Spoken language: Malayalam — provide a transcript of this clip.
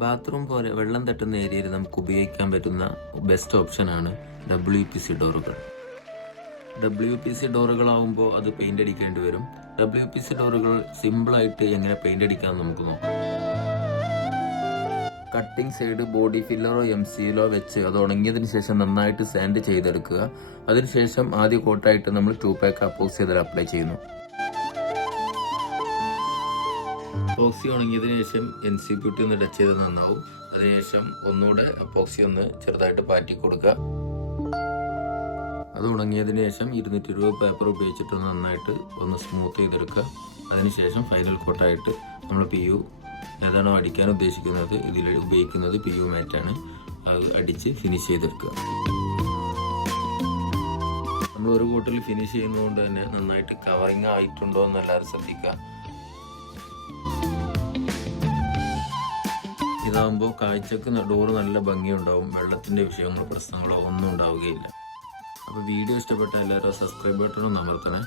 ബാത്റൂം പോലെ വെള്ളം തട്ടുന്ന ഏരിയയിൽ നമുക്ക് ഉപയോഗിക്കാൻ പറ്റുന്ന ബെസ്റ്റ് ഓപ്ഷനാണ് WPC ഡോറുകൾ. WPC ഡോറുകളാവുമ്പോൾ അത് പെയിന്റ് അടിക്കേണ്ടി വരും. WPC ഡോറുകൾ സിമ്പിളായിട്ട് എങ്ങനെ പെയിന്റ് അടിക്കാമെന്ന് നമുക്ക് നോക്കാം. കട്ടിംഗ് സൈഡ് ബോഡി ഫില്ലറോ MCലോ വെച്ച് അത് ഉണങ്ങിയതിന് ശേഷം നന്നായിട്ട് സാൻഡ് ചെയ്തെടുക്കുക. അതിനുശേഷം ആദ്യ കോട്ടായിട്ട് നമ്മൾ 2-pack അപ്പോക്സി അതിൽ അപ്ലൈ ചെയ്യുന്നു. അപ്പോക്സി ഉണങ്ങിയതിനു ശേഷം NC-PUTty ഒന്ന് ടച്ച് ചെയ്ത് നന്നാവും. അതിനുശേഷം ഒന്നുകൂടെ അപ്പോക്സി ഒന്ന് ചെറുതായിട്ട് പാറ്റി കൊടുക്കുക. അത് ഉണങ്ങിയതിന് ശേഷം 220 പേപ്പർ ഉപയോഗിച്ചിട്ട് നന്നായിട്ട് ഒന്ന് സ്മൂത്ത് ചെയ്തെടുക്കുക. അതിനുശേഷം ഫൈനൽ കോട്ടായിട്ട് നമ്മൾ PU ഏതാണോ അടിക്കാൻ ഉദ്ദേശിക്കുന്നത് ഇതിൽ ഉപയോഗിക്കുന്നത് PU മാറ്റാണ്. അത് അടിച്ച് ഫിനിഷ് ചെയ്തെടുക്കുക. നമ്മൾ ഒരു കോട്ടിൽ ഫിനിഷ് ചെയ്യുന്നതുകൊണ്ട് തന്നെ നന്നായിട്ട് കവറിങ് ആയിട്ടുണ്ടോ എന്ന് എല്ലാവരും ശ്രദ്ധിക്കുക. ഇതാകുമ്പോൾ കാഴ്ചക്ക് ഡോറ് നല്ല ഭംഗിയുണ്ടാവും. വെള്ളത്തിൻ്റെ വിഷയങ്ങളോ പ്രശ്നങ്ങളോ ഒന്നും ഉണ്ടാവുകയില്ല. അപ്പോൾ വീഡിയോ ഇഷ്ടപ്പെട്ട എല്ലാവരും സബ്സ്ക്രൈബ് ബട്ടൺ ഒന്ന് അമർത്തണേ.